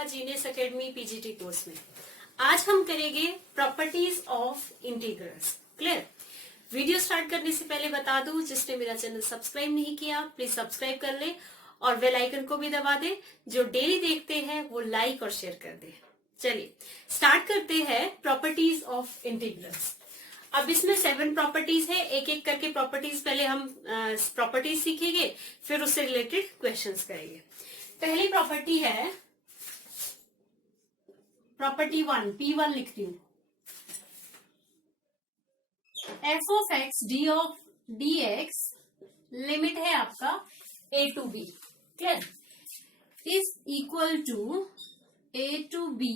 आपका genius academy PGT course में। आज हम करेंगे properties of integrals. Clear? Video start करने से पहले बता दूं, जिसने मेरा चैनल सब्सक्राइब नहीं किया प्लीज सब्सक्राइब कर ले और बेल आइकन को भी दबा दे। जो डेली देखते हैं वो लाइक और शेयर कर दे। चलिए स्टार्ट करते हैं प्रॉपर्टीज ऑफ इंटीग्रल्स। अब इसमें 7 प्रॉपर्टीज है, एक एक करके प्रॉपर्टीज पहले हम प्रॉपर्टीज सीखेंगे, फिर उससे रिलेटेड क्वेश्चंस करेंगे। पहली प्रॉपर्टी है प्रॉपर्टी 1, P1 लिखती हूं। F of X D X limit है आपका a to b, clear, is equal to a to b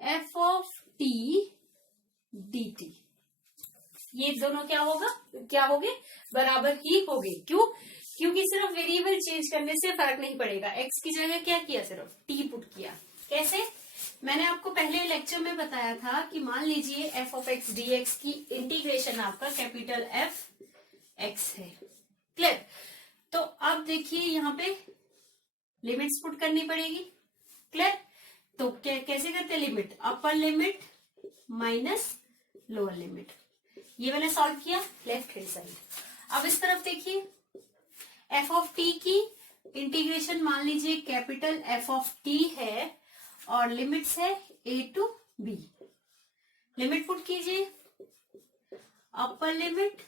F of t dt। ये दोनों क्या होगे बराबर ही होगे। क्यों? क्योंकि सिर्फ वेरिएबल चेंज करने से फर्क नहीं पड़ेगा। x की जगह क्या किया, सिर्फ t पुट किया। कैसे? मैंने आपको पहले लेक्चर में बताया था कि मान लीजिए f of X D x की इंटीग्रेशन आपका कैपिटल F x है। क्लियर? तो अब देखिए यहाँ पे लिमिट्स पुट करनी पड़ेगी। क्लियर? तो कैसे करते limit, upper limit minus lower limit. ये मैंने सॉल्व किया लेफ्ट हैंड साइड। अब इस तरफ देखिए एफ ऑफ टी की इंटीग्रेशन मान लीजिए कैपिटल एफ ऑफ टी है और लिमिट्स है a to b। Limit put कीजिए, upper limit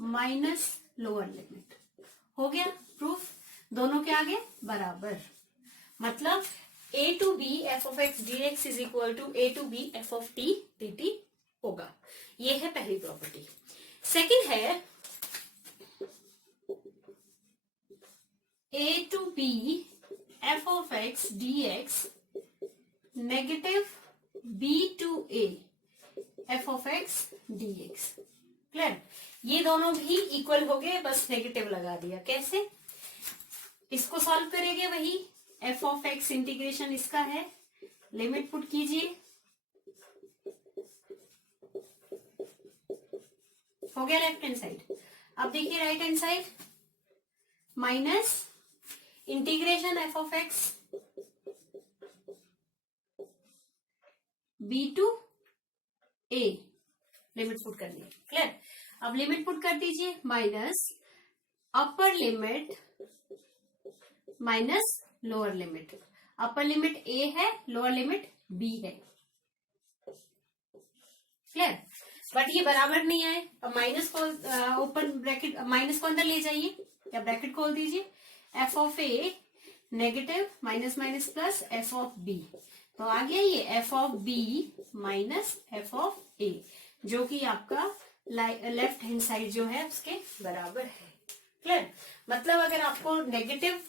minus lower limit. हो गया प्रूफ, दोनों के आगे बराबर। मतलब a to b F of X D X is equal to a to b F of T D T होगा। ये है पहली प्रॉपर्टी। सेकंड है a to b F of X D X negative b to a F of X D X. Clear? ये दोनों भी equal हो गए, बस नेगेटिव लगा दिया। कैसे? इसको सॉल्व करेंगे वही एफ ऑफ एक्स इंटीग्रेशन इसका है, लिमिट पुट कीजिए, हो गया लेफ्ट हैंड साइड। अब देखिए right hand side, minus integration F of X B to A, limit put करनी है। क्लियर? अब लिमिट पुट कर दीजिए, minus upper limit minus lower limit. Upper limit a है, लोअर लिमिट b है। Clear? But ये बराबर नहीं आए। अब माइनस को ओपन ब्रैकेट, माइनस को अंदर ले जाइए या ब्रैकेट खोल दीजिए। F of A negative minus minus plus F of B, तो आ गया ये F of B minus F of A, जो कि आपका लेफ्ट हैंड साइड जो है उसके बराबर है। क्लियर? मतलब अगर आपको नेगेटिव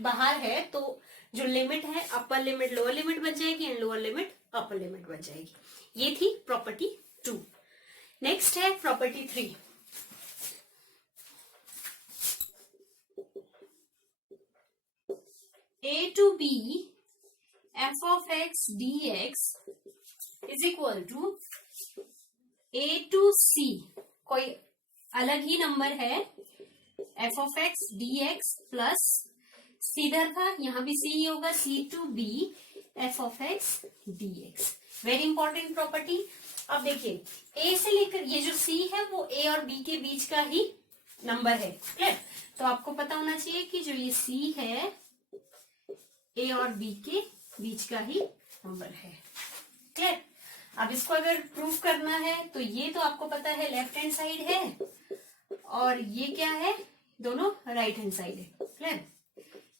बाहर है तो जो लिमिट है अपर लिमिट लोअर लिमिट बन जाएगी and lower limit upper limit बन जाएगी। ये थी प्रॉपर्टी 2। नेक्स्ट है property 3। a to b F of X D X is equal to a to c, कोई अलग ही नंबर है, F of X D X plus सीधर था, यहाँ भी c ही होगा, c to b F of X D X. Very important property. अब देखिए a से लेकर ये जो c है वो a और b के बीच का ही नंबर है। क्लियर? तो आपको पता होना चाहिए कि जो ये c है a और b के बीच का ही नंबर है। क्लियर? अब इसको अगर प्रूफ करना है तो ये तो आपको पता है लेफ्ट हैंड साइड है और ये क्या है, दोनों राइट हैंड साइड है। क्लियर?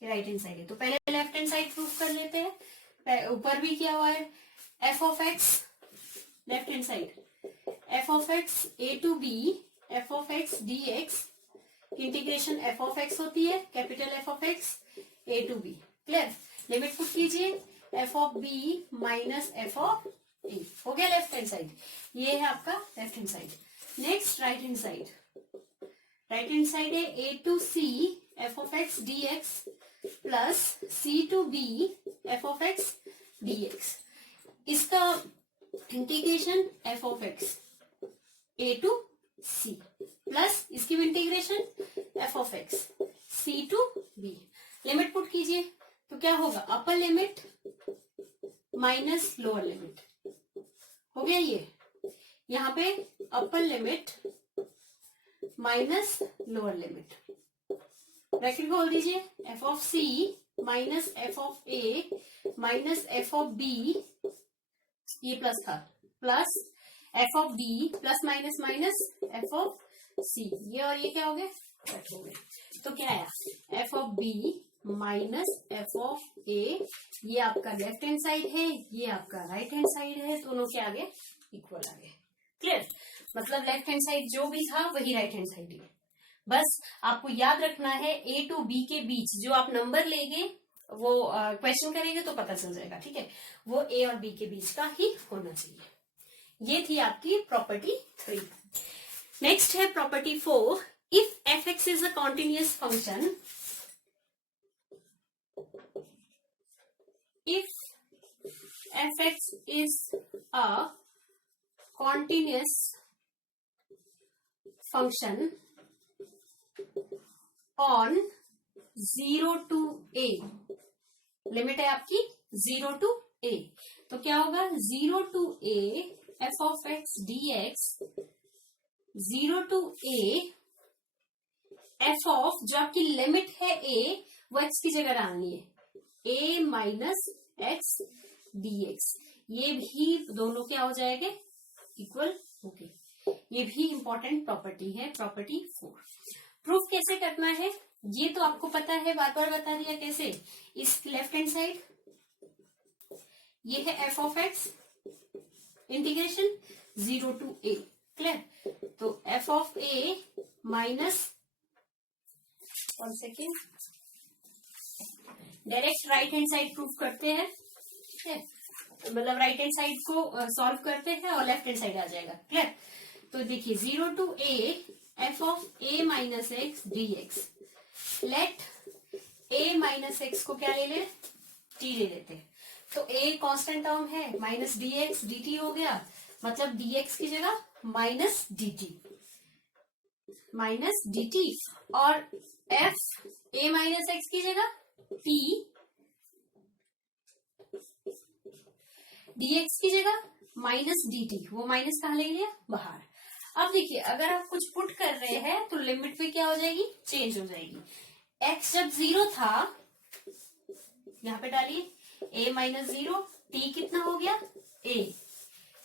ये राइट हैंड साइड है, तो पहले लेफ्ट हैंड साइड प्रूफ कर लेते हैं। ऊपर भी क्या हुआ है, F of X left hand side, F of X A to B F of X D X, integration F of X होती है capital F of X A to B. Clear? Limit put कीजिए, F of B minus F of A, हो गया left hand side. ये है आपका left hand side. Next right hand side, right hand side है A to C F of X D X plus C to B F of X D X. इसका integration F of X A to C plus इसकी integration F of X C to B. Limit put कीजिए, तो क्या होगा, upper limit minus lower limit हो गया ये, यहाँ पे upper limit minus lower limit, bracket खोल दीजिए, F of C minus F of A minus F of B, ये प्लस था, plus F of D plus minus minus F of C, ये और ये क्या हो गया, कट हो गया। तो क्या आया, F of B minus F of A, ये आपका लेफ्ट हैंड साइड है, ये आपका राइट हैंड साइड है, दोनों के आगे इक्वल आ गए। क्लियर, मतलब लेफ्ट हैंड साइड जो भी था वही राइट हैंड साइड है। बस आपको याद रखना है ए टू बी के बीच जो आप नंबर लेंगे वो क्वेश्चन करेंगे तो पता चल जाएगा, ठीक है, वो ए और बी के बीच का ही होना चाहिए। ये थी आपकी प्रॉपर्टी 3। नेक्स्ट है property 4, if F x is a continuous function, if fx is a continuous function on 0 to a, limit है आपकी 0 to a, तो क्या होगा 0 to a f of x dx 0 to a f of, जो आपकी limit है a, वो x की जगह डालनी है, a minus X D x, ये भी दोनों क्या हो जाएंगे, इक्वल हो गए। ये भी इंपॉर्टेंट प्रॉपर्टी है, प्रॉपर्टी 4। प्रूफ कैसे करना है ये तो आपको पता है, बार बार बता दिया कैसे। इस लेफ्ट हैंड साइड ये है F of X integration 0 to a, clear, तो F of A minus, 1 second, direct right hand side proof करते हैं, ठीक है, मतलब राइट हैंड साइड को सॉल्व करते हैं और लेफ्ट हैंड साइड आ जाएगा, क्लियर। तो देखिए 0 to a F of A minus X D X, let A minus X को क्या ले ले, टी ले लेते हैं, तो a कांस्टेंट टर्म है, minus D x D T हो गया, मतलब डी एक्स की जगह minus D T, minus D T, और f a माइनस एक्स की जगह t dx की जगह माइनस डी टी, वो माइनस कहाँ ले लिया, बाहर। अब देखिए अगर आप कुछ पुट कर रहे हैं तो लिमिट पे क्या हो जाएगी, चेंज हो जाएगी। x जब 0 था, यहाँ पे डालिए a माइनस 0, t कितना हो गया a,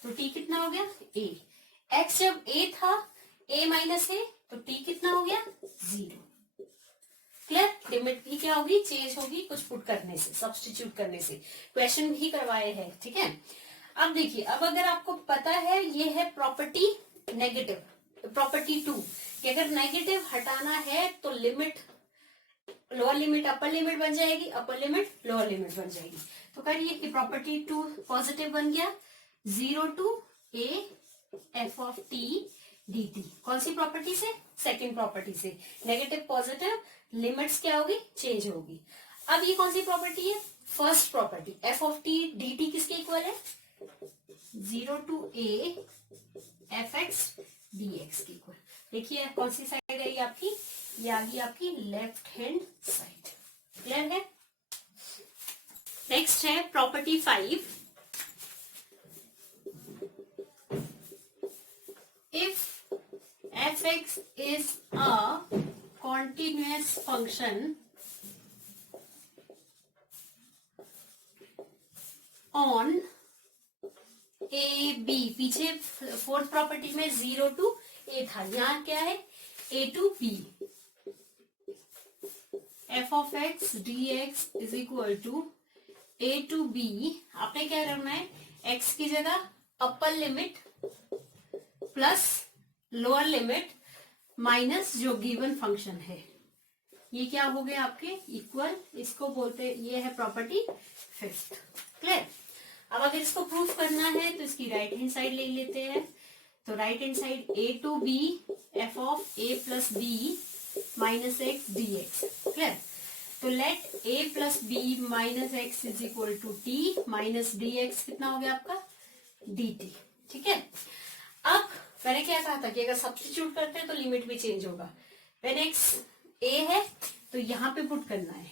तो t कितना हो गया a, x जब a था a माइनस a, तो t कितना हो गया 0, क्लियर। लिमिट भी क्या होगी, चेंज होगी कुछ पुट करने से, सब्स्टिट्यूट करने से, क्वेश्चन भी करवाए हैं, ठीक है। अब देखिए, अब अगर आपको पता है ये है प्रॉपर्टी नेगेटिव, प्रॉपर्टी 2 कि अगर नेगेटिव हटाना है तो limit lower limit upper limit बन जाएगी, अपर लिमिट लोअर लिमिट बन जाएगी। तो करिए कि प्रॉपर्टी 2 पॉजिटिव बन गया, 0 to a f of t dt, कौन सी प्रॉपर्टी से, सेकंड प्रॉपर्टी से, नेगेटिव पॉजिटिव, लिमिट्स क्या होगी, चेंज होगी। अब ये कौन सी प्रॉपर्टी है, first property, F of T D T किसके इक्वल है, 0 to a F x D X के इक्वल। देखिए कौन सी साइड है ये आपकी, ये आ गई आपकी लेफ्ट हैंड साइड, क्लियर है। नेक्स्ट है property 5, if F x is a continuous function on a b, पीछे फोर्थ प्रॉपर्टी में 0 to a था, यहाँ क्या है a to b, f of x dx is equal to a to b, आपने क्या करना है, x की जगह upper limit plus lower limit minus जो गिवन फंक्शन है, ये क्या हो गए आपके इक्वल, इसको बोलते हैं, ये है प्रॉपर्टी 5, क्लियर। अब अगर इसको प्रूफ करना है तो इसकी राइट हैंड साइड ले लेते हैं, तो right hand side a to b f of a plus b minus X D X, clear. तो let a plus b minus X is equal to t minus D X कितना हो गया आपका dt, ठीक है। अब मैंने क्या कहा था कि अगर सब्स्टिट्यूट करते हैं तो लिमिट भी चेंज होगा। व्हेन x a है तो यहाँ पे पुट करना है,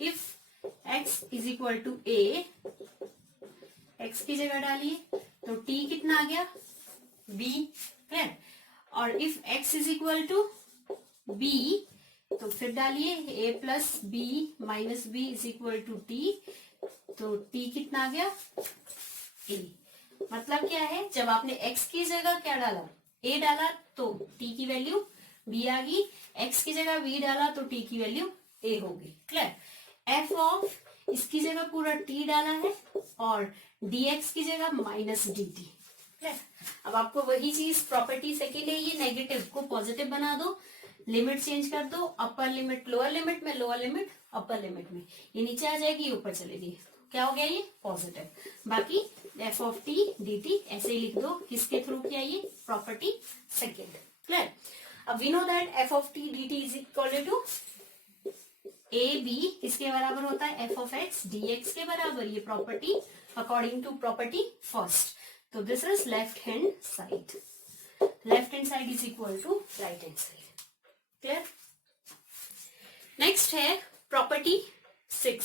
if x is equal to a, x की जगह डालिए तो t कितना आ गया b, क्लियर। और if x is equal to b तो फिर डालिए a plus b minus b is equal to t, तो t कितना आ गया a। मतलब क्या है, जब आपने x की जगह क्या डाला a डाला तो t की वैल्यू b आ गई, x की जगह b डाला तो t की वैल्यू a होगी, क्लियर। f ऑफ इसकी जगह पूरा t डाला है और dx की जगह माइनस dt, क्लियर। अब आपको वही चीज प्रॉपर्टी सेकेंड है, ये नेगेटिव को पॉजिटिव बना दो, लिमिट चेंज कर दो, अपर लिमिट लोअर लिमिट में, लोअर लिमिट अपर लिमिट में, ये नीचे आ जाएगी ऊपर चलेगी, क्या हो गया ये पॉजिटिव। बाकी F of T D T ऐसे ही लिख दो, किसके थ्रू किया ये प्रॉपर्टी सेकेंड, क्लियर। अब we know that F of T D T is equal to A B किसके बराबर होता है F of X D X के बराबर, ये property according to property first. तो this is left hand side, left hand side is equal to right hand side, clear. Next है property 6,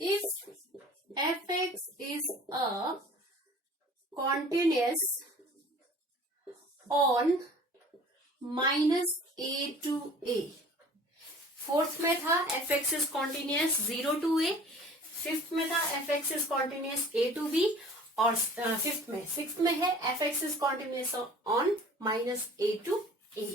if fx is a continuous on minus a to a, fourth में था fx is continuous 0 to a, fifth में था fx is continuous a to b, और fifth में sixth में है fx is continuous on minus a to a,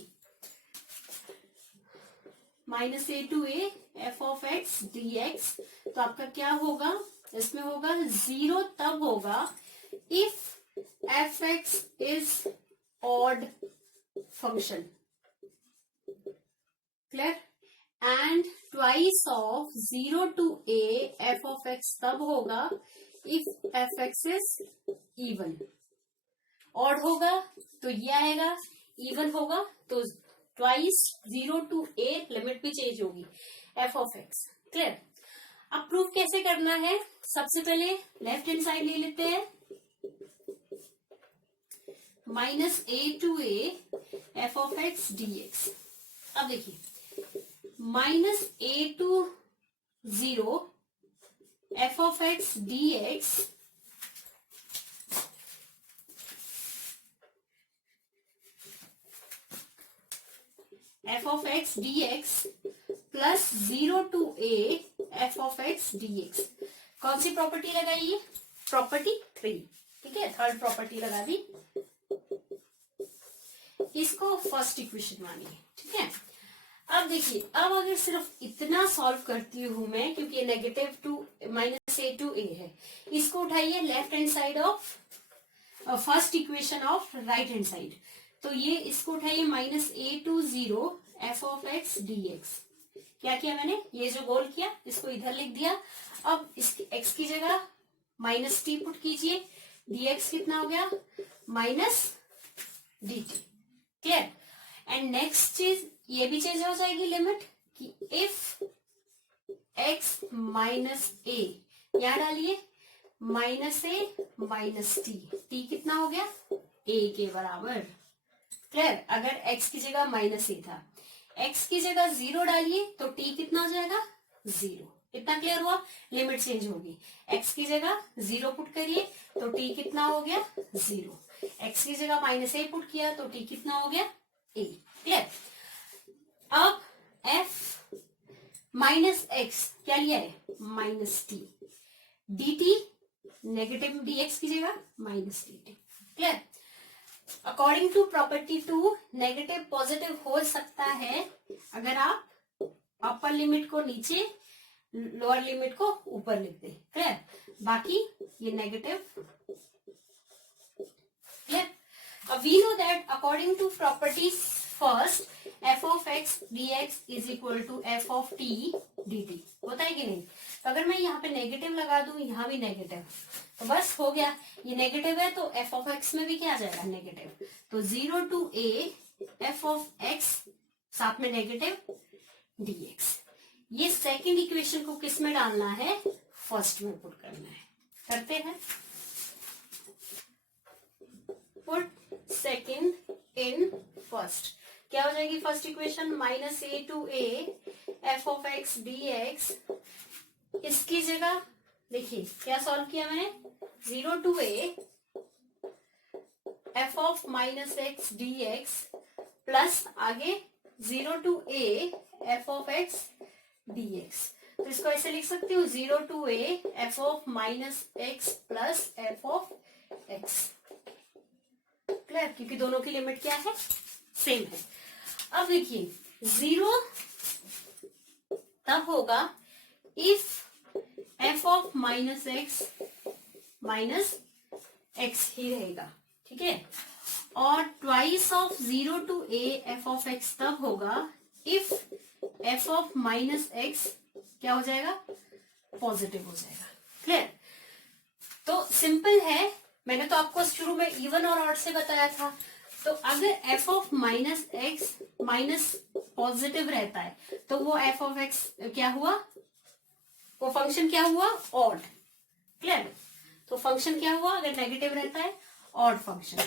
minus a to a f of x dx। तो आपका क्या होगा, इसमें होगा 0 तब होगा if fx is odd function, clear, and twice of 0 to a f of x तब होगा if fx is even, odd होगा तो ये आएगा, even होगा तो ट्वाइस 0 to a, लिमिट भी चेंज होगी f of x, क्लियर। अब प्रूफ कैसे करना है, सबसे पहले लेफ्ट हैंड साइड ले लेते हैं, minus a to a f of x dx। अब देखिए minus a to 0 f of x dx f of x dx plus 0 to a f of x dx, कौन सी प्रॉपर्टी लगाइए, प्रॉपर्टी 3, ठीक है, third property लगा दी, इसको फर्स्ट इक्वेशन मानिए, ठीक है। अब देखिए, अब अगर सिर्फ इतना सॉल्व करती हूं मैं, क्योंकि ये negative to minus A to A है, इसको उठाइए left hand side of first equation of right hand side, तो ये इसको उठाइए minus A to 0 F of X D X. क्या किया मैंने, ये जो गोल किया इसको इधर लिख दिया, अब इस एक्स की जगह माइनस टी पुट कीजिए, dx कितना हो गया minus dt, clear. And next चीज ये भी चेंज हो जाएगी लिमिट कि इफ x माइनस ए, यहां डालिए माइनस ए माइनस टी कितना हो गया a के बराबर, क्लियर। अगर x की जगह माइनस ए था, x की जगह 0 डालिए तो t कितना हो जाएगा 0, इतना क्लियर हुआ, लिमिट चेंज होगी, x की जगह 0 पुट करिए तो t कितना हो गया 0, x की जगह माइनस ए पुट किया तो t कितना हो गया a, क्लियर। अब f माइनस एक्स क्या लिया है minus T, dt negative dx की जगह minus dt, clear. According to property 2 negative positive हो सकता है अगर आप अपर लिमिट को नीचे लोअर लिमिट को ऊपर लिख दे, क्लियर। बाकी ये नेगेटिव, क्लियर। अब we know that according to property first f of x dx is equal to f of t dt, होता है कि नहीं। तो अगर मैं यहाँ पे नेगेटिव लगा दूं, यहाँ भी नेगेटिव, तो बस हो गया, ये नेगेटिव है तो f of x में भी क्या आ जाएगा नेगेटिव, तो 0 to a f of x साथ में नेगेटिव dx। ये सेकंड इक्वेशन को किस में डालना है, फर्स्ट में पुट करना है, करते हैं। पुट सेकंड इन फर्स्ट, क्या हो जाएगी first equation, minus A to A F of X D X. इसकी जगह देखिए क्या सॉल्व किया मैंने, 0 to A F of minus X D X plus आगे 0 to A F of X D X. तो इसको ऐसे लिख सकती हूँ, 0 to A F of minus X plus F of X. Clear, क्योंकि दोनों की लिमिट क्या है, सेम है। अब देखिए 0 तब होगा if F of minus X ही रहेगा, ठीक है। और twice of 0 to A F of X तब होगा if F of minus X क्या हो जाएगा, पॉजिटिव हो जाएगा। क्लियर, तो सिंपल है, मैंने तो आपको शुरू में इवन और ऑड से बताया था। तो अगर F of minus x minus positive रहता है तो वो एफ ऑफ एक्स क्या हुआ, वो फंक्शन क्या हुआ, ऑड। क्लियर, तो फंक्शन क्या हुआ, अगर नेगेटिव रहता है ऑड फंक्शन।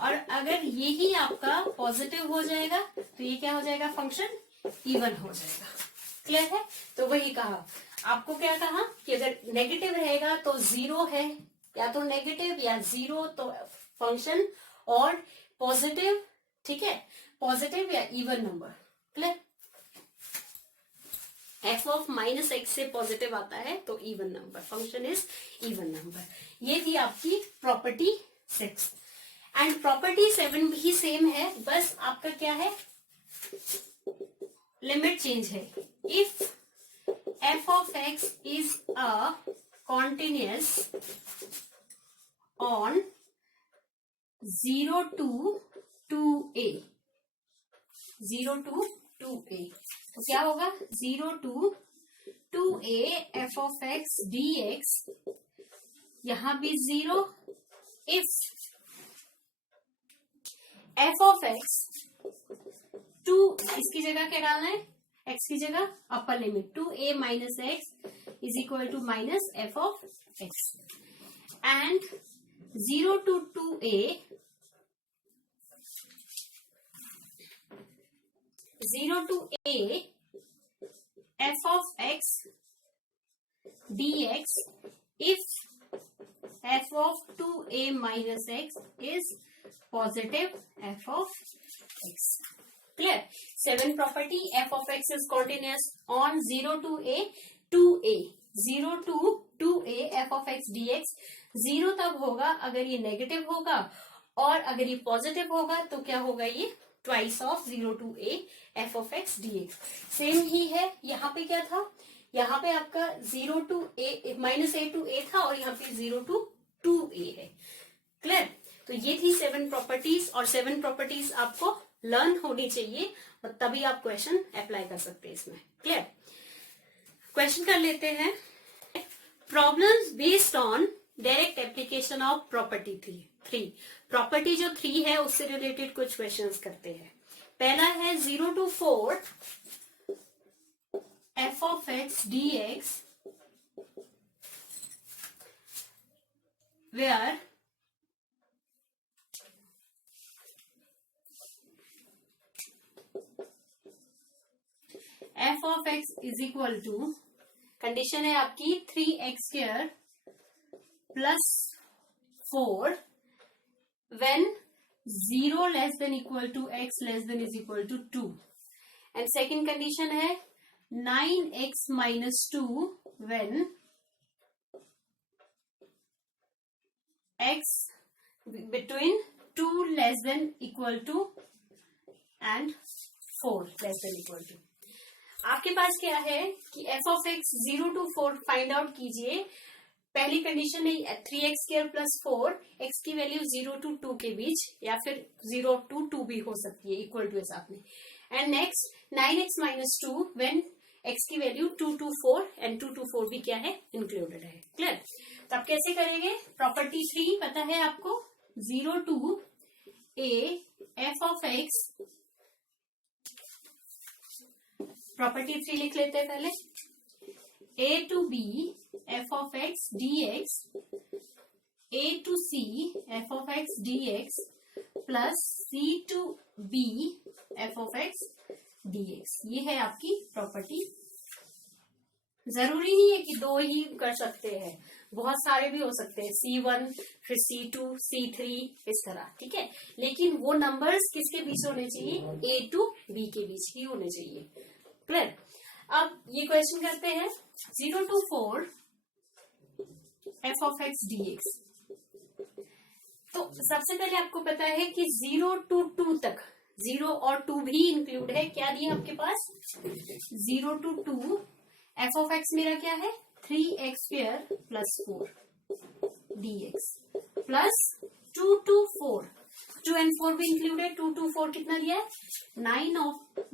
और अगर यही आपका पॉजिटिव हो जाएगा तो ये क्या हो जाएगा, फंक्शन इवन हो जाएगा। क्लियर है, तो वही कहा आपको, क्या कहा कि अगर नेगेटिव रहेगा तो 0 है, या तो नेगेटिव या 0, तो फंक्शन ऑड, पॉजिटिव, ठीक है, पॉजिटिव या even number. Clear, F of minus x से पॉजिटिव आता है तो even number, function is even number. ये थी आपकी प्रॉपर्टी 6 एंड प्रॉपर्टी 7 भी सेम है, बस आपका क्या है, लिमिट चेंज है। If F of X is a continuous on 0 to 2a, 0 to 2a, तो क्या होगा, 0 to 2a F of X D x, यहां भी 0। इफ एफ ऑफ एक्स 2, इसकी जगह क्या डालना है, एक्स की जगह upper limit 2a minus X is equal to minus F of X, and 0 to 2a 0 to a f of x dx if f of 2a minus x is positive f of x. Clear? 7 property f of x is continuous on 0 to a 2a 0 to 2a f of x dx। 0 तब होगा अगर ये negative होगा, और अगर ये positive होगा तो क्या होगा, ये twice of 0 to a f of x dx। Same ही है, यहाँ पे क्या था, यहाँ पे आपका 0 to a minus a to a था, और यहाँ पे 0 to 2a है। क्लियर, तो ये थी 7 प्रॉपर्टीज, और 7 प्रॉपर्टीज आपको लर्न होनी चाहिए, और तभी आप क्वेश्चन अप्लाई कर सकते हैं इसमें। क्लियर, क्वेश्चन कर लेते हैं। Problems based on direct application of property 3। Property जो 3 है उससे रिलेटेड कुछ क्वेश्चंस करते हैं। पहला है 0 to 4 F of X D X where F of X is equal to, condition है आपकी 3x² plus 4 when 0 less than equal to x less than is equal to 2, and second condition है 9x minus 2 when x between 2 less than equal to and 4 less than equal to। आपके पास क्या है कि f of x 0 to 4 find out कीजिए। पहली condition है 3x² plus 4, x की value 0 to 2 के बीच, या फिर 0 to 2 भी हो सकती है, इक्वल टू है साथ में। And next 9x minus 2 when x की वैल्यू 2 to 4 एंड 2 to 4 भी क्या है, इंक्लूडेड है। क्लियर, तो आप कैसे करेंगे, प्रॉपर्टी 3 पता है आपको, 0 to a f of x, property 3 लिख लेते हैं पहले, a to b f of x dx, a to c f of x dx, plus c to b F of X D x. ये है आपकी प्रॉपर्टी। जरूरी नहीं है कि दो ही कर सकते हैं, बहुत सारे भी हो सकते हैं, C1 फिर C2 C3 इस तरह, ठीक है। लेकिन वो नंबर्स किसके बीच होने चाहिए, A to B के बीच ही होने चाहिए। क्लियर। अब ये क्वेश्चन करते हैं 0 to 4 F of X D X. तो सबसे पहले आपको पता है कि 0 to 2 तक, 0 और 2 भी इंक्लूड है। क्या दिया आपके पास, 0 to 2 एफ ऑफ एक्स मेरा क्या है 3x² plus 4 dx plus 2 to 4, 2 and 4 भी इंक्लूड है। 2 to 4 कितना दिया है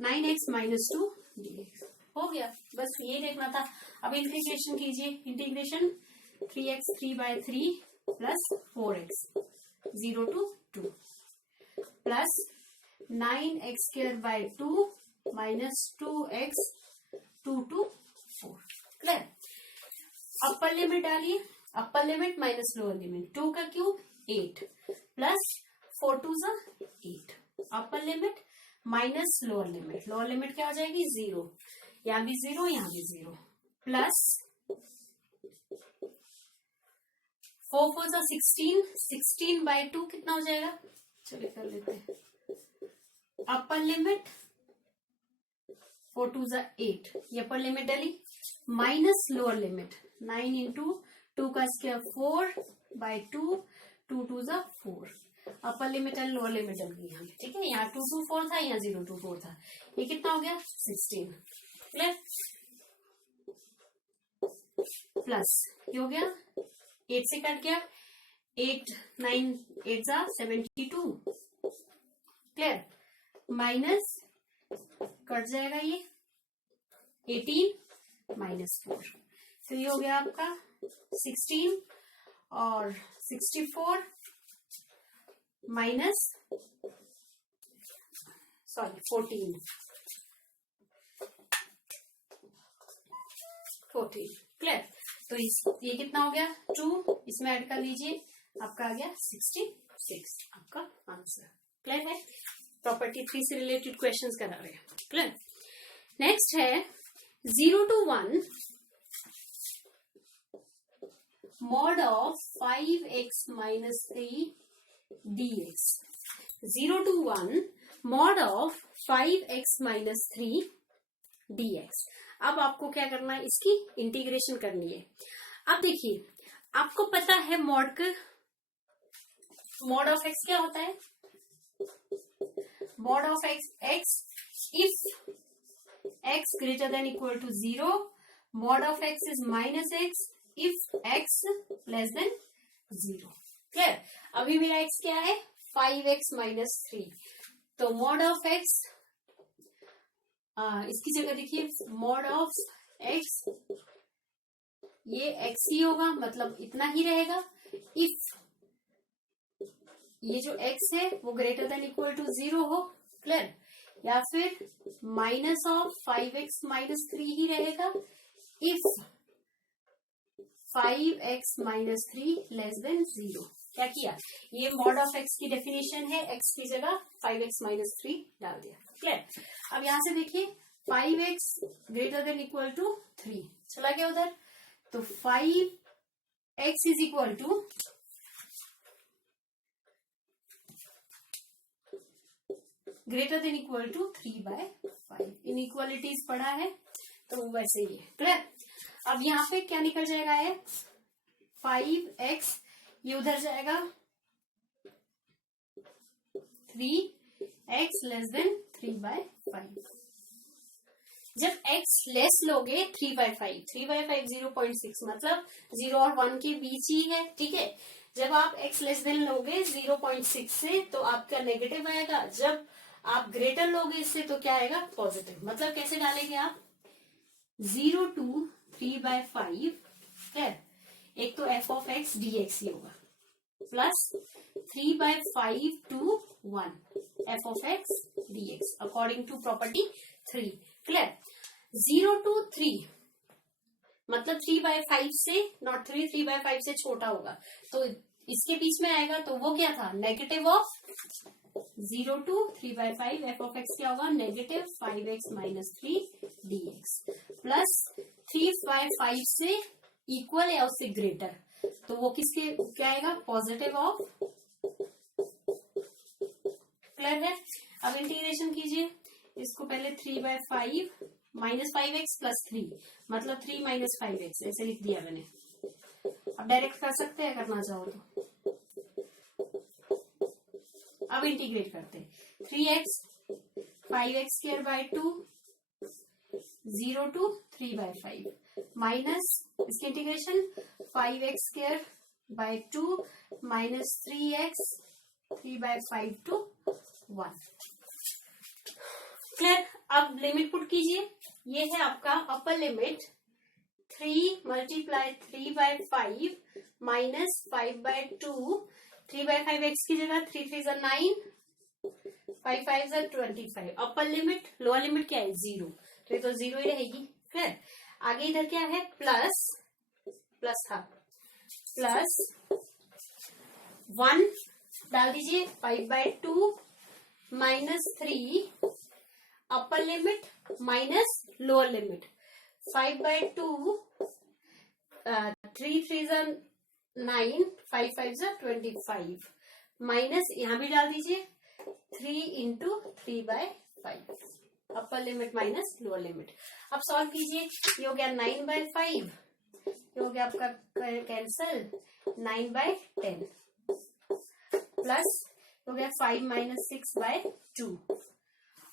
9x माइनस 2 dx। हो गया, बस ये देखना था। अब इंटीग्रेशन कीजिए, integration 3x 3/3 plus 4x 0 to 2 plus 9x²/2 minus 2x 2 to 4। Clear. Upper limit डालिए, upper limit minus lower limit, 2 का cube 8 plus 4 2 8, upper limit minus lower limit, lower limit क्या हो जाएगी 0, यहाँ भी 0 यहाँ भी 0, प्लस 4 4 16, 16/2 कितना हो जाएगा, चलिए कर लेते हैं। अपर लिमिट 4 2 8, ये अपर लिमिट डाली, माइनस लोअर लिमिट 9 इंटू 2 का square 4/2, 2 2 4, upper limit and lower limit डल गई यहाँ, ठीक है। यहाँ 2 to 4 था, यहाँ 0 to 4 था, ये कितना हो गया 16। क्लियर। प्लस ये हो गया 8 से कट गया, 8 9 8 72। क्लियर। माइनस कट जाएगा ये 18 माइनस 4, तो ये हो गया आपका 16 और 64 माइनस 14। क्लियर। तो ये कितना हो गया 2, इसमें ऐड कर लीजिए, आपका आ गया 66 आपका आंसर। क्लियर है। प्रॉपर्टी 3 से रिलेटेड क्वेश्चंस करा रहे हैं। क्लियर। नेक्स्ट है 0 to 1 mod of 5x minus 3 dx। 0 to 1 mod of 5x minus 3 dx। अब आपको क्या करना है, इसकी इंटीग्रेशन करनी है। अब देखिए, आपको पता है मॉड ऑफ एक्स क्या होता है, mod of x if x greater than equal to 0, mod of x is minus x if x less than 0। Clear. अभी मेरा x क्या है 5x minus 3, तो mod of x इसकी जगह देखिए mod of x, ये x ही होगा, मतलब इतना ही रहेगा। इफ ये जो x है वो ग्रेटर देन इक्वल टू 0 हो। क्लियर। या फिर माइनस ऑफ 5x माइनस 3 ही रहेगा if 5x minus 3 less than 0। क्या किया, ये मॉड ऑफ x की डेफिनेशन है, x की जगह 5x माइनस 3 डाल दिया। क्लियर। अब यहां से देखिए 5x greater than equal to 3 चला गया उधर, तो 5x is equal to greater than equal to 3/5। Inequalities पढ़ा है तो वैसे ही है। क्लियर। अब यहाँ पे क्या निकल जाएगा है 5x, ये उधर जाएगा 3x लेस देन 3/5। जब x लेस लोगे 3/5, 3/5 0.6, मतलब 0 और 1 के बीच ही है, ठीक है। जब आप x लेस देन लोगे 0.6 से तो आपका नेगेटिव आएगा, जब आप ग्रेटर लोगे इससे तो क्या आएगा पॉजिटिव। मतलब कैसे डालेंगे आप 0 to 3/5, है एक तो f of x dx ही होगा, plus 3/5 to 1 f of x dx according to property 3। Clear. 0 to 3 मतलब 3/5 से, नॉट 3, 3/5 से छोटा होगा, तो इसके बीच में आएगा तो वो क्या था, negative of 0 to 3/5 F of x क्या होगा, negative 5x minus 3 dx plus 3/5 से इक्वल या उससे ग्रेटर, तो वो किसके क्या आएगा, पॉजिटिव ऑफ, क्लियर है। अब इंटीग्रेशन कीजिए इसको, पहले 3/5 माइनस 5x प्लस 3 मतलब 3 माइनस 5x ऐसे लिख दिया मैंने। अब डायरेक्ट कर सकते हैं करना चाहो तो। अब इंटीग्रेट करते हैं, 3x 5x square by 2 0 to 3/5 minus इसकी integration 5x square by 2 minus 3x 3/5 to 1, clear. अब लिमिट पुट कीजिए, ये है आपका upper limit 3 multiply 3/5 minus 5/2, 3/5 X की जगह 3 3 = 9, 5 5 = 25। अपर लिमिट, लोअर लिमिट क्या है 0, तो ये तो 0 ही रहेगी। फिर आगे इधर क्या है, प्लस था, प्लस 1 डाल दीजिए 5/2 माइनस 3 अपर limit minus lower limit, 5/2 3 3 = 9, 5 5 = 25 minus यहाँ भी डाल दीजिए 3 into 3/5 अपर लिमिट माइनस लोअर लिमिट। अब सॉल्व कीजिए, ये हो गया 9/5, ये हो गया आपका कैंसल 9/10 प्लस हो गया 5 माइनस 6/2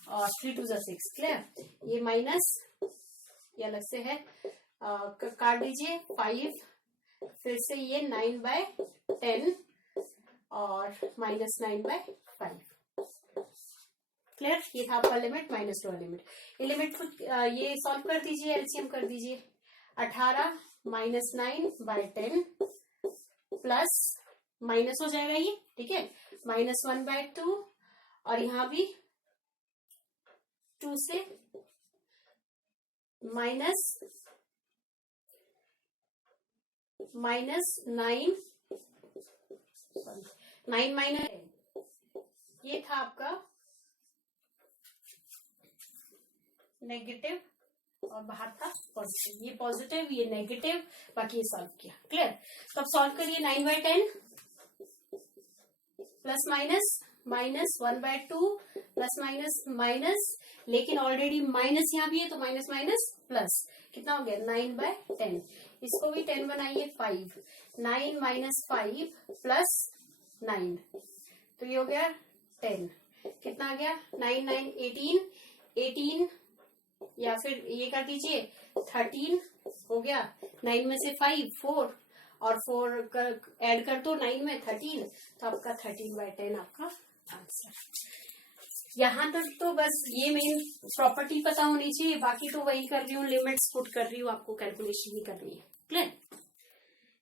और 3 2 = 6, क्लियर। ये माइनस ये अलग से है, काट दीजिए 5, फिर से ये 9/10 और माइनस 9/5, क्लियर। ये था आपका लिमिट माइनस लोअर लिमिट। ये लिमिट ये सॉल्व कर दीजिए, एलसीएम कर दीजिए, 18 माइनस 9/10 प्लस माइनस हो जाएगा ये, ठीक है, माइनस 1/2 और यहाँ भी 2 से माइनस 9 माइनस, ये था आपका नेगेटिव और बाहर था पॉजिटिव, ये पॉजिटिव ये नेगेटिव, बाकी ये सॉल्व किया, क्लियर। तो अब सॉल्व करिए, 9/10 plus minus minus 1/2 plus minus minus, लेकिन ऑलरेडी माइनस यहाँ भी है तो माइनस माइनस प्लस, कितना हो गया 9/10, इसको भी 10 बनाइए 5, 9 माइनस 5 प्लस 9, तो ये हो गया 10, कितना आ गया 9 9 18 या फिर ये कर दीजिए 13 हो गया, 9 में से 5 4 और 4 ऐड कर दो 9 में 13, तो आपका 13/10 आपका आंसर। यहां तक तो बस ये मेन प्रॉपर्टी पता होनी चाहिए, बाकी तो वही कर रही हूँ, लिमिट्स पुट कर रही हूँ, आपको कैलकुलेशन भी करनी है, क्लियर।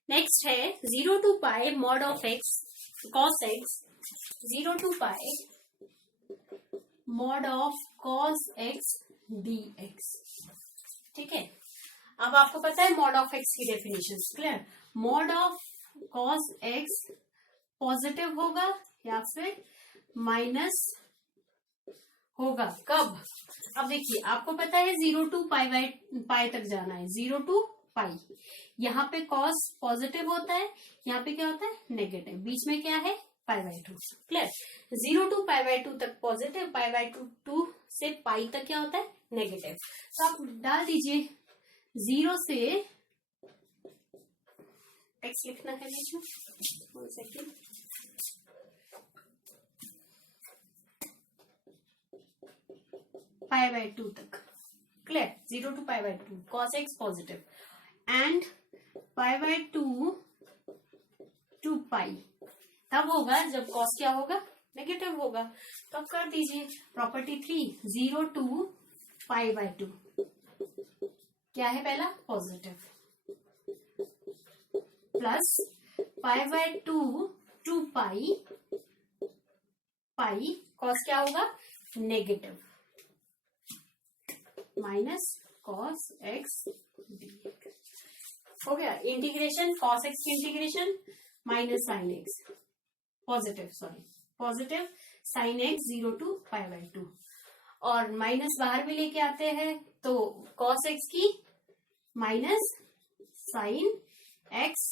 नेक्स्ट है 0 to π mod of x cos x, 0 to π mod of cos x dx, ठीक है। अब आपको पता है मॉड ऑफ एक्स की definition, clear. Mod of cos x positive होगा या फिर माइनस होगा, कब, अब देखिए आपको पता है 0 to π तक जाना है, 0 to π, यहाँ पे कॉस पॉजिटिव होता है, यहाँ पे क्या होता है नेगेटिव, बीच में क्या है π/2, क्लियर। 0 to π/2 तक पॉजिटिव, π/2 से पाई तक क्या होता है नेगेटिव, तो आप डाल दीजिए 0 से x लिखना है बीच में, 1 सेकेंड, π/2 तक, clear. 0 to π/2 cos x positive and π/2 to π तब होगा जब cos क्या होगा नेगेटिव होगा, तो अब कर दीजिए प्रॉपर्टी 3, 0 to π/2 क्या है पहला पॉजिटिव प्लस π/2 to π cos क्या होगा negative minus cos x dx, हो गया इंटीग्रेशन, cos x की integration minus sign X positive sine X 0 to pi by 2, और माइनस बाहर भी लेके आते हैं तो कॉस एक्स की minus sign X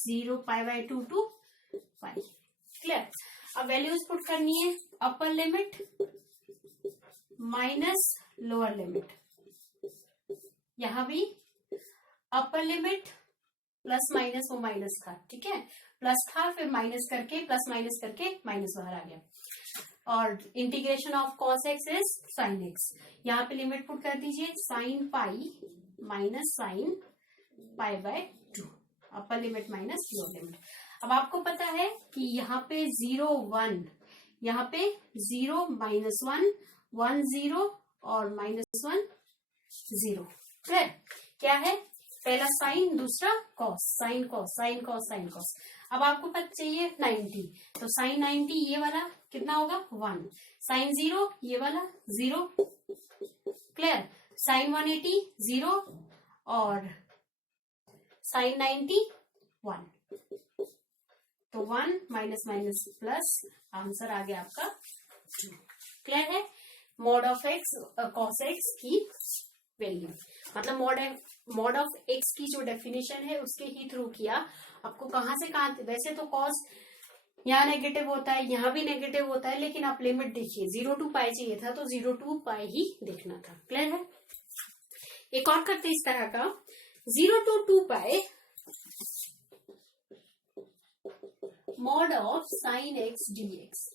0 pi by 2 to pi. Clear. अब वैल्यूज पुट करनी है, अपर लिमिट माइनस लोअर लिमिट, यहां भी अपर लिमिट प्लस माइनस, वो माइनस था, ठीक है, प्लस था फिर माइनस करके प्लस माइनस करके माइनस बाहर आ गया, और integration of cos x is sine x. यहाँ पे लिमिट पुट कर दीजिए, sine pi minus sine pi by 2, upper limit minus lower limit. अब आपको पता है कि यहाँ पे 0 1, यहाँ पे 0 माइनस 1 1 0 और माइनस 1 0। क्या है, पहला साइन दूसरा cos, sine cos sine cos sine cos. अब आपको पता चाहिए 90, तो साइन 90 ये वाला कितना होगा 1, साइन 0 ये वाला 0। क्लियर। साइन 180 0 और साइन 90 1, तो 1 माइनस माइनस प्लस, आंसर आ गया आपका 2। क्लियर है। Mod of x cos x की वैल्यू, मतलब मॉड ऑफ एक्स की जो डेफिनेशन है उसके ही थ्रू किया। आपको कहां से कहां, वैसे तो कॉस यहाँ नेगेटिव होता है, यहाँ भी नेगेटिव होता है, लेकिन आप लिमिट देखिए 0 to पाई चाहिए था तो 0 to पाई ही देखना था। क्लियर है। एक और करते इस तरह का, 0 to 2 pi mod of sine X DX.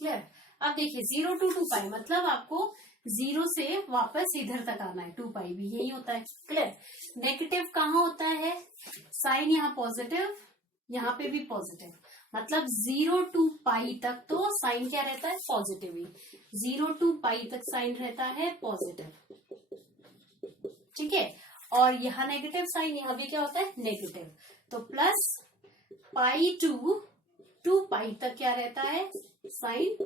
Clear. अब देखिए 0 to 2 पाई मतलब आपको 0 से वापस इधर तक आना है, 2 पाई भी यही होता है। क्लियर। नेगेटिव कहाँ होता है, साइन यहाँ पॉजिटिव, यहाँ पे भी पॉजिटिव, मतलब 0 to पाई तक तो साइन क्या रहता है पॉजिटिव ही, 0 to पाई तक साइन रहता है पॉजिटिव, ठीक है। और यहाँ नेगेटिव साइन, यहाँ भी क्या होता है नेगेटिव, तो प्लस पाई टू पाई तक क्या रहता है साइन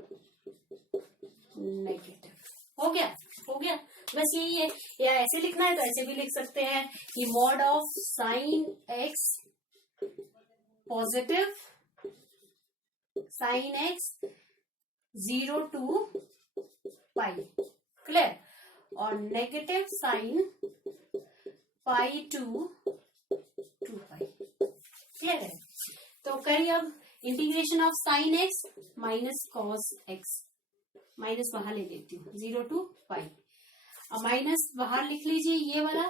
नेगेटिव। हो गया बस यही है। या ऐसे लिखना है तो ऐसे भी लिख सकते हैं कि mod of sine X positive sine X 0 to pi. Clear. और negative sine pi to pi. Clear है। तो करिए अब integration of sine X minus cos X, minus बाहर ले लेती हूँ 0 to पाई, अब माइनस बाहर लिख लीजिए ये वाला।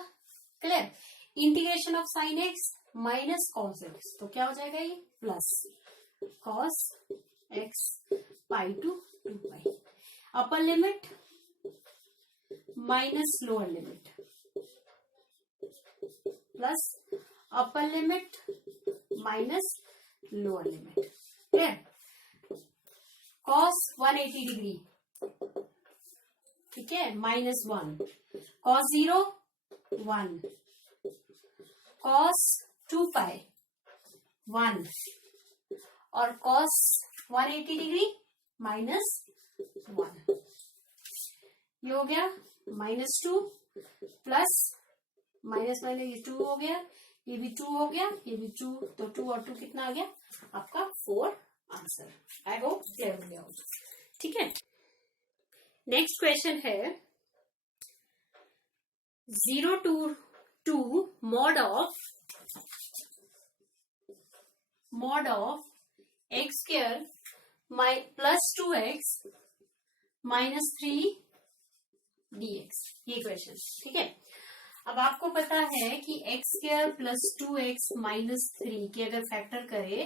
Clear. Integration of sine X minus cos X, तो क्या हो जाएगा ये plus cos X pi to 2 pi. Upper limit minus lower limit plus upper limit minus lower limit. Clear. Cos 180 degree, ठीक है, -1, कॉस 0 1, कॉस 2 पाई 1, और कॉस 180 डिग्री -1। ये हो गया -2 प्लस माइनस माइनस 2 हो गया, ये भी 2 हो गया, ये भी 2, तो 2 और 2 कितना आ गया आपका 4 आंसर। आई होप क्लियर हो गया होगा। ठीक है। नेक्स्ट क्वेश्चन है 0 to 2 mod of x square plus 2x minus 3 dx, ये क्वेश्चन। ठीक है। अब आपको पता है कि x square plus 2x minus 3 के अगर फैक्टर करे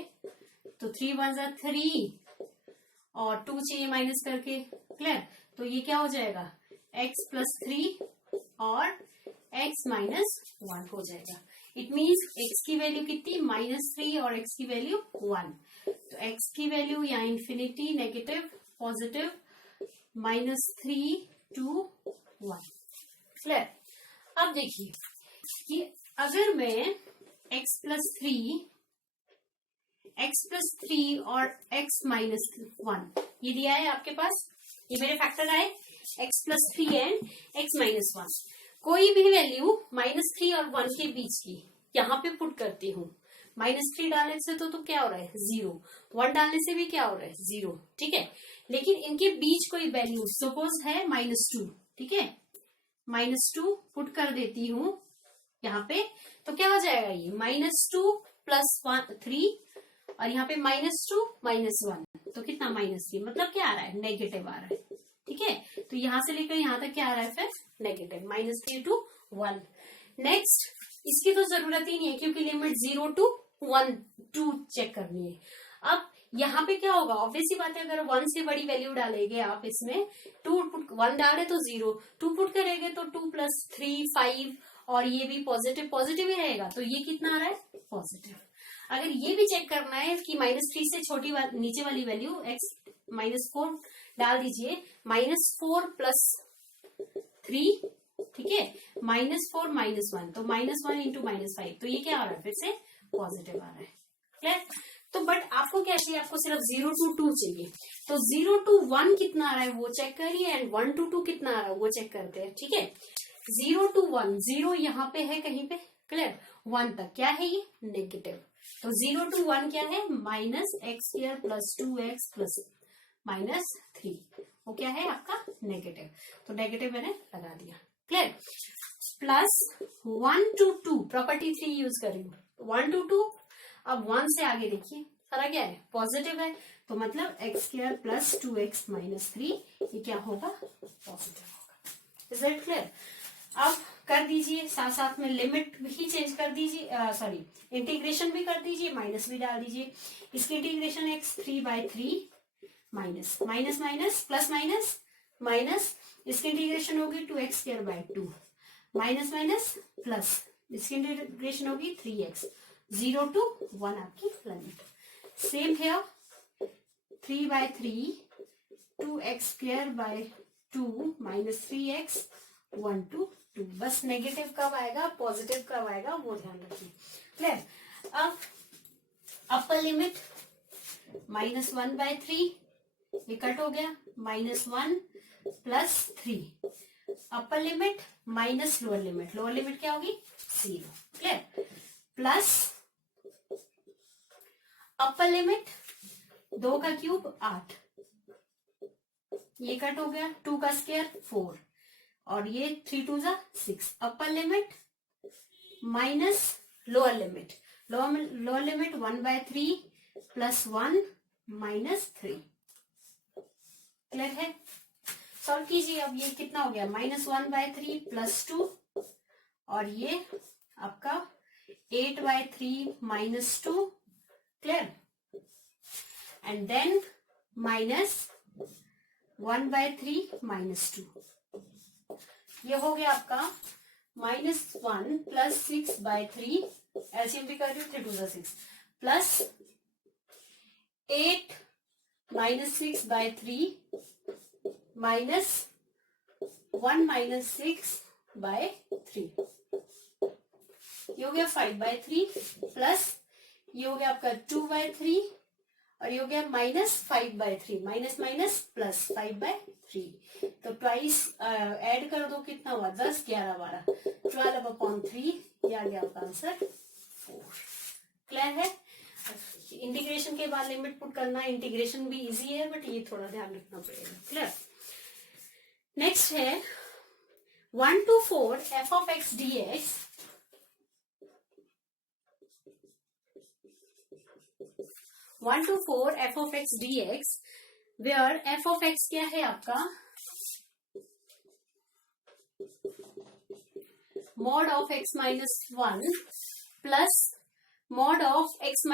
तो 3 1 जा 3 और 2 चाहिए माइनस करके। क्लियर। तो ये क्या हो जाएगा x प्लस 3 और x माइनस 1 हो जाएगा। इट मीन्स x की वैल्यू कितनी -3 और x की वैल्यू 1, तो x की वैल्यू या infinity negative positive -3 to 1। Clear. अब देखिए कि अगर मैं x प्लस 3 और x माइनस 1 ये दिया है आपके पास, ये मेरे फैक्टर आए x plus 3 and x minus 1, कोई भी वैल्यू -3 और 1 के बीच की यहाँ पे पुट करती हूँ, -3 डालने से तो क्या हो रहा है 0, 1 डालने से भी क्या हो रहा है 0, ठीक है। लेकिन इनके बीच कोई वैल्यू सपोज है -2, ठीक है, -2 पुट कर देती हूं यहाँ पे, तो क्या हो जाएगा ये -2 + 3 और यहाँ पे -2 -1, तो कितना -3, मतलब क्या आ रहा है नेगेटिव आ रहा है, ठीक है। तो यहां से लेकर यहां तक क्या आ रहा है फिर नेगेटिव, -3 to 1। नेक्स्ट, इसकी तो जरूरत ही नहीं है क्योंकि लिमिट 0 to 1 2 चेक करनी है। अब यहाँ पे क्या होगा, ऑब्वियसली बात है, अगर 1 से बड़ी वैल्यू डालेंगे आप इसमें, 1 डाले तो 0, 2 पुट करेंगे तो 2 + 3 5, और ये भी पॉजिटिव पॉजिटिव ही रहेगा, तो ये कितना आ रहा है पॉजिटिव। अगर ये भी चेक करना है कि -3 से छोटी नीचे वाली वैल्यू x -4 डाल दीजिए, -4 + 3, ठीक है, -4 -1, तो -1 × -5, तो ये क्या आ रहा है फिर से पॉजिटिव आ रहा है, क्लियर। तो बट आपको क्या चाहिए, आपको सिर्फ 0 to 2 चाहिए, तो 0 to 1 कितना आ रहा है वो चेक करिए, एंड 1 to 2 कितना आ रहा है वो चेक करते हैं, ठीक है। 0 to 1, 0 यहाँ पे है कहीं पे, क्लियर, 1 तक क्या है ये नेगेटिव, तो 0 to 1 क्या है -x² + 2x + -3, वो क्या है आपका नेगेटिव, तो नेगेटिव मैंने लगा दिया, क्लियर। +1 to 2, प्रॉपर्टी 3 यूज कर रही हूँ, 1 to 2, अब 1 से आगे देखिए सारा क्या है पॉजिटिव है, तो मतलब x² + 2x - 3, ये क्या होगा पॉजिटिव होगा। Is that clear. अब कर दीजिए साथ साथ में लिमिट भी चेंज कर दीजिए, सॉरी इंटीग्रेशन भी कर दीजिए, माइनस भी डाल दीजिए। इसकी integration x 3/3 minus minus minus plus minus minus, इसकी इंटीग्रेशन होगी 2x² 2 माइनस माइनस प्लस, इसकी इंटीग्रेशन होगी 3x 0 to 1 आपकी लिमिट। सेम है 3/3 2x² 2 - 3x 1 to 2, बस नेगेटिव कब आएगा पॉजिटिव कब आएगा वो ध्यान रखिए, क्लियर। अब अपर लिमिट -1/3, ये कट हो गया, -1 + 3, अपर लिमिट माइनस लोअर लिमिट क्या होगी 0, क्लियर, प्लस अपर लिमिट 2 का क्यूब 8, ये कट हो गया, 2 का स्क्वायर 4, और ये 3 2 6, अपर limit minus lower limit 1/3 + 1 - 3, clear है। सॉल्व कीजिए, अब ये कितना हो गया -1/3 + 2, और ये आपका 8/3 - 2, क्लियर, एंड देन -1/3 - 2, ये हो गया आपका -1 + 6/3, एलसीएम भी कर रही हूँ, 3 2 6 प्लस 8 - 6/3 -1 - 6/3, ये हो गया 5/3, प्लस ये हो गया आपका 2/3, और ये हो गया -5/3, माइनस माइनस प्लस 5/3, तो ट्वाइस ऐड कर दो, कितना हुआ 10 11 12 12/3, ये आ गया आपका आंसर 4, क्लियर है। इंटीग्रेशन के बाद लिमिट पुट करना, इंटीग्रेशन भी इजी है बट ये थोड़ा ध्यान रखना पड़ेगा, क्लियर। नेक्स्ट है 1 to 4 f(x) dx, 1 to 4 f(x) dx, where f(x) क्या है आपका mod of x - 1 plus mod of x -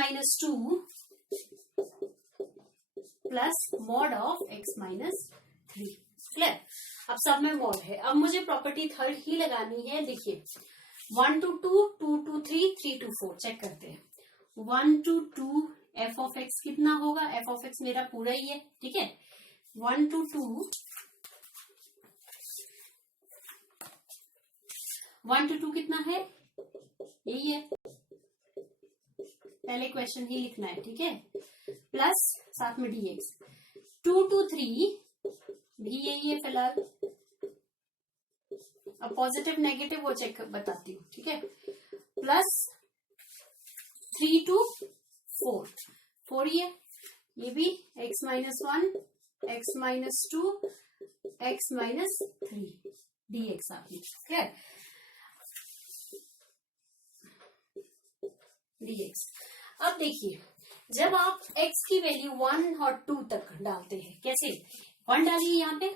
2 plus mod of x - 3, clear. अब सब में mod है, अब मुझे प्रॉपर्टी थर्ड ही लगानी है। देखिए 1 to 2 2 to 3 3 to 4 चेक करते हैं। 1 to 2 f(x) कितना होगा, f(x) मेरा पूरा ही है, ठीक है। 1 to 2 1 to 2 कितना है, यही है, पहले क्वेश्चन ही लिखना है, ठीक है, प्लस साथ में dx। 2 to 3 भी यही है फिलहाल, अब पॉजिटिव नेगेटिव वो चेक बताती हूँ, ठीक है, प्लस 3 to 4, 4 ये भी x minus 1, x minus 2, x minus 3 dx आप लिख, क्लियर, dx। अब देखिए जब आप x की वैल्यू 1 और 2 तक डालते हैं, कैसे, 1 डालिए यहाँ पे,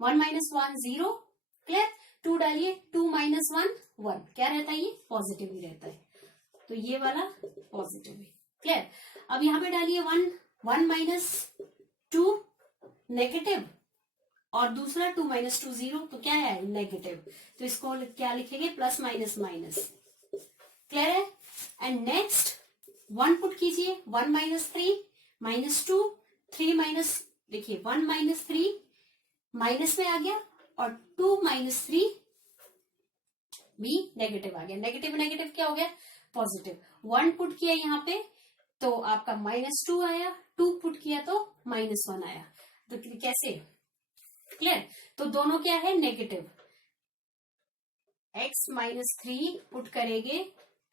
1 माइनस 1 0, क्लियर, 2 डालिए, 2 माइनस 1 1, क्या रहता है, ये पॉजिटिव ही रहता है, तो ये वाला पॉजिटिव है, क्लियर। अब यहाँ पे डालिए 1, 1 माइनस 2 नेगेटिव, और दूसरा 2 माइनस 2 0, तो क्या है, नेगेटिव, तो इसको क्या लिखेंगे, प्लस माइनस माइनस, क्लियर है। एंड नेक्स्ट 1 पुट कीजिए, 1 माइनस 3 माइनस 2, 3 माइनस, देखिए 1 माइनस 3 माइनस में आ गया, और 2 माइनस 3 भी नेगेटिव आ गया, नेगेटिव नेगेटिव क्या हो गया, पॉजिटिव। 1 पुट किया यहाँ पे तो आपका माइनस 2 आया, 2 पुट किया तो माइनस 1 आया, तो कैसे, क्लियर, तो दोनों क्या है, नेगेटिव। x माइनस 3 पुट करेंगे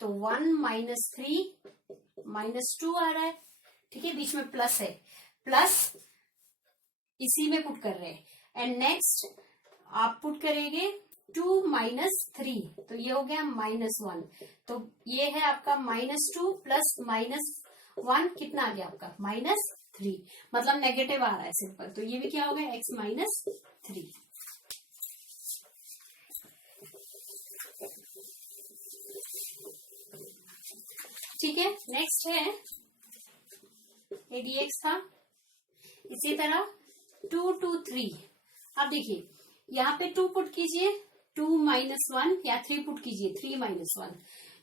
तो 1 माइनस 3 माइनस 2 आ रहा है, ठीक है, बीच में प्लस है, प्लस इसी में पुट कर रहे हैं। एंड नेक्स्ट आप पुट करेंगे 2 माइनस 3, तो ये हो गया माइनस 1, तो ये है आपका माइनस 2 प्लस माइनस 1, कितना आ गया आपका, माइनस 3, मतलब नेगेटिव आ रहा है सिंपल, तो ये भी क्या हो गया, x माइनस 3। ठीक है, नेक्स्ट है ये dx था, इसी तरह 2 to 3, अब देखिए यहाँ पे 2 पुट कीजिए, 2 माइनस 1, या 3 पुट कीजिए, 3 माइनस 1,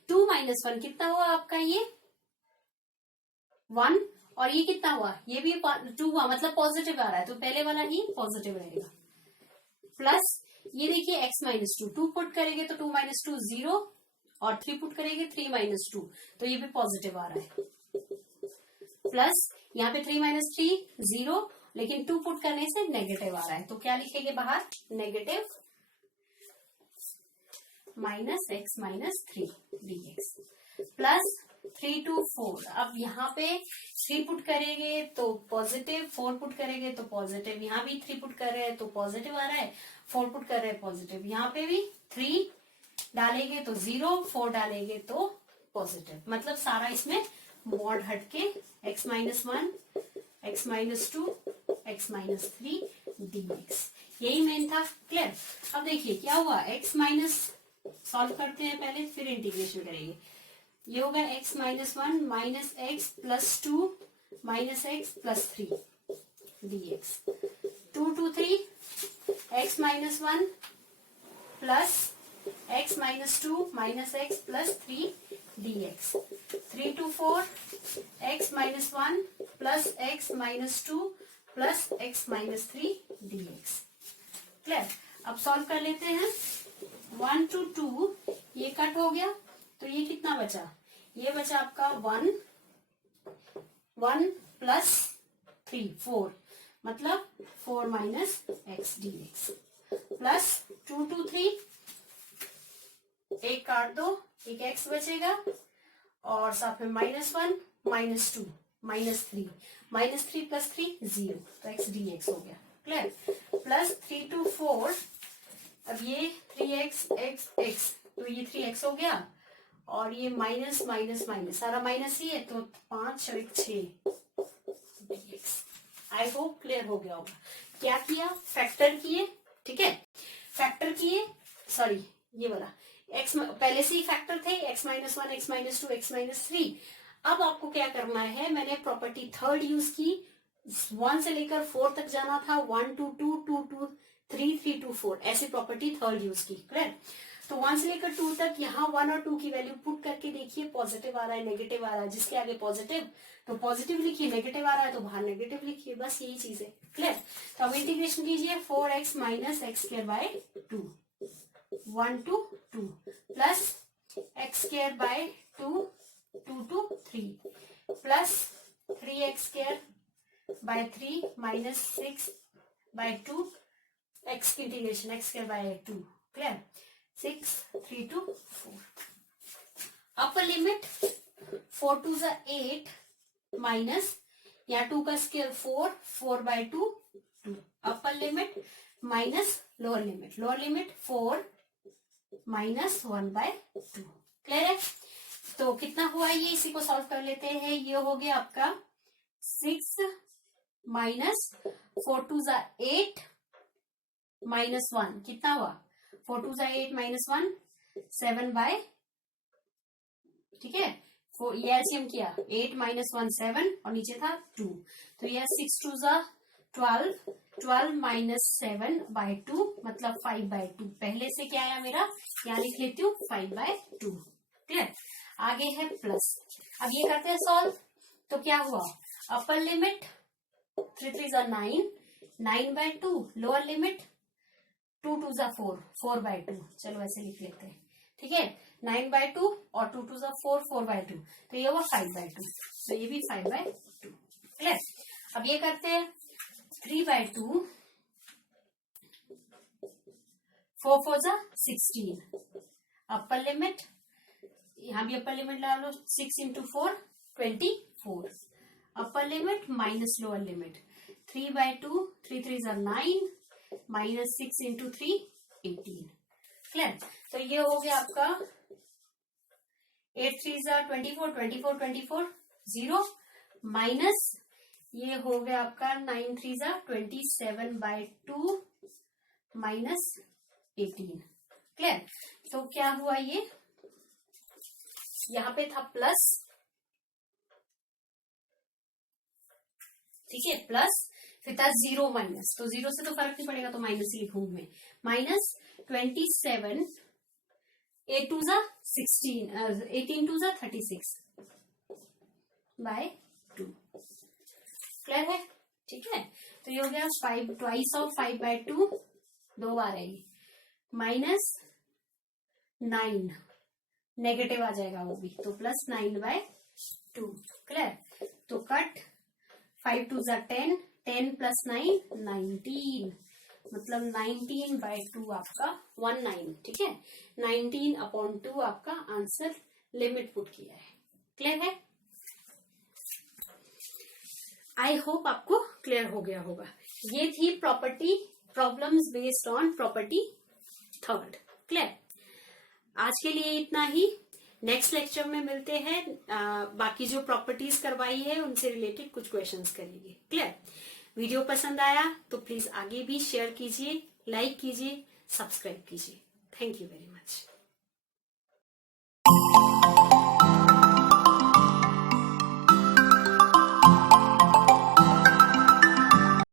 2 माइनस 1 कितना हुआ आपका, ये 1, और ये कितना हुआ, ये भी 2 हुआ, मतलब पॉजिटिव आ रहा है, तो पहले वाला ही पॉजिटिव रहेगा, प्लस ये देखिए x माइनस 2, 2 पुट करेंगे तो 2 माइनस 2 0, और 3 पुट करेंगे 3 माइनस 2, तो ये भी पॉजिटिव आ रहा है, प्लस यहाँ पे 3 माइनस 3 0, लेकिन 2 पुट करने से नेगेटिव आ रहा है, तो क्या लिखेंगे बाहर, negative minus x minus 3 dx, plus 3 to 4, अब यहाँ पे 3 पुट करेंगे तो पॉजिटिव, 4 पुट करेंगे तो पॉजिटिव, यहाँ भी 3 पुट कर रहे हैं तो पॉजिटिव आ रहा है, 4 पुट कर रहे हैं पॉजिटिव, यहाँ पे भी 3 डालेंगे तो 0, 4 डालेंगे तो पॉजिटिव, मतलब सारा इसमें मॉड हट के x minus 1, x minus 2, x minus 3 dx, यही मेन था, क्लियर। अब देखिए क्या हुआ, x माइनस, सॉल्व करते हैं पहले फिर इंटीग्रेशन करेंगे, ये होगा x minus 1 minus X plus 2 minus X plus 3 dx, 2 to 3 x minus 1 plus x minus 2 minus X plus 3 dx, 3 to 4 x minus 1 plus x minus 2 plus x minus 3 dx, clear. अब solve कर लेते हैं, 1 to 2 ये cut हो गया, तो ये कितना बचा, ये बचा आपका 1 प्लस 3 4, मतलब 4 minus x dx, plus 2 to 3 एक काट दो, एक x बचेगा, और साथ में -1 -2 -3 प्लस 3 0, तो x dx हो गया, क्लियर, प्लस 3 to 4, अब ये 3x x x, तो ये 3x हो गया, और ये माइनस माइनस माइनस सारा माइनस ही है, तो 5 और 1 6 dx। आई होप क्लियर हो गया होगा। क्या किया, फैक्टर किए, ठीक है, फैक्टर किए, सॉरी ये वाला x पहले से ही फैक्टर थे, x minus 1, x minus 2, x minus 3। अब आपको क्या करना है, मैंने प्रॉपर्टी थर्ड यूज की, 1 से लेकर 4 तक जाना था, 1 to 2, 2 to 3, 3 to 4, ऐसी प्रॉपर्टी थर्ड यूज की, क्लियर। तो 1 से लेकर 2 तक यहाँ 1 और 2 की वैल्यू पुट करके देखिए, पॉजिटिव आ रहा है नेगेटिव आ रहा है, जिसके आगे पॉजिटिव तो पॉजिटिव लिखिए, नेगेटिव आ रहा है तो बाहर नेगेटिव लिखिए, बस यही चीज है, क्लियर। तो अब इंटीग्रेशन कीजिए, 4x minus X square by 2, 1 to 2 plus X square by 2, 2 to 3 plus 3x square by 3 minus 6 by 2, X की integration X square by 2, clear, 6 3 to 4, upper limit 4 to ज़ा 8 माइनस यहाँ 2 का square 4, 4/2 2, upper limit minus lower limit 4 minus 1/2। Clear है? तो कितना हुआ ये, इसी को सॉल्व कर लेते हैं। ये हो गया आपका 6 माइनस 4 टू ज़ा 8 माइनस 1, कितना हुआ 4 टू ज़ा 8 माइनस 1 7/, ठीक है। ये एलसीएम किया 8 माइनस 1 7 और नीचे था 2, तो यह 6 टू ज़ा 12, 12 माइनस 7/2 मतलब 5/2। पहले से क्या आया मेरा, यहाँ लिख लेती हूँ 5/2। क्लियर? आगे है प्लस। अब ये करते हैं सॉल्व। तो क्या हुआ, अपर लिमिट 3 3 ज़ा 9, 9/2, लोअर लिमिट 2 2 ज़ा 4, 4/2। चलो ऐसे लिख लेते हैं, ठीक है। 9/2 और 2 2 ज़ा 4, 4/2, तो ये हुआ 5/2, तो ये भी 5/2। क्लियर? अब ये करते हैं 3/2, 4 4 ज़ा 16, अपर लिमिट, यहाँ भी अपर लिमिट ला लो, 6 इंटू 4 24, अपर लिमिट माइनस लोअर लिमिट 3/2, 3 3 ज़ा 9 माइनस 6 इंटू 3 18। क्लियर? तो ये हो गया आपका 8 3 ज़ा 24, 24 24 0 माइनस ये हो गया आपका 9 3 ज़ा 27/2 माइनस 18। क्लियर? तो क्या हुआ, ये यहाँ पे था प्लस, ठीक है, प्लस, फिर था 0 माइनस, तो 0 से तो फर्क नहीं पड़ेगा तो माइनस ही लिखूंगी मैं, माइनस 27, 8 2 ज़ा 16, 18 2 ज़ा 36/2। क्लियर है? ठीक है। तो ये हो गया 5 ट्वाइस ऑफ 5/2, 2 बार है ये, माइनस 9, नेगेटिव आ जाएगा वो भी, तो प्लस 9/2। क्लियर? तो कट 5 2 ज़ा 10, 10 प्लस 9 19, मतलब 19/2 आपका 19, ठीक है। 19/2 आपका आंसर, लिमिट पुट किया है। क्लियर है? आई होप आपको क्लियर हो गया होगा। ये थी property problems based on property third. Clear? आज के लिए इतना ही, नेक्स्ट लेक्चर में मिलते हैं। बाकी जो प्रॉपर्टीज करवाई है उनसे रिलेटेड कुछ क्वेश्चंस करेंगे। क्लियर? वीडियो पसंद आया तो प्लीज आगे भी शेयर कीजिए, लाइक कीजिए, सब्सक्राइब कीजिए। Thank you very much.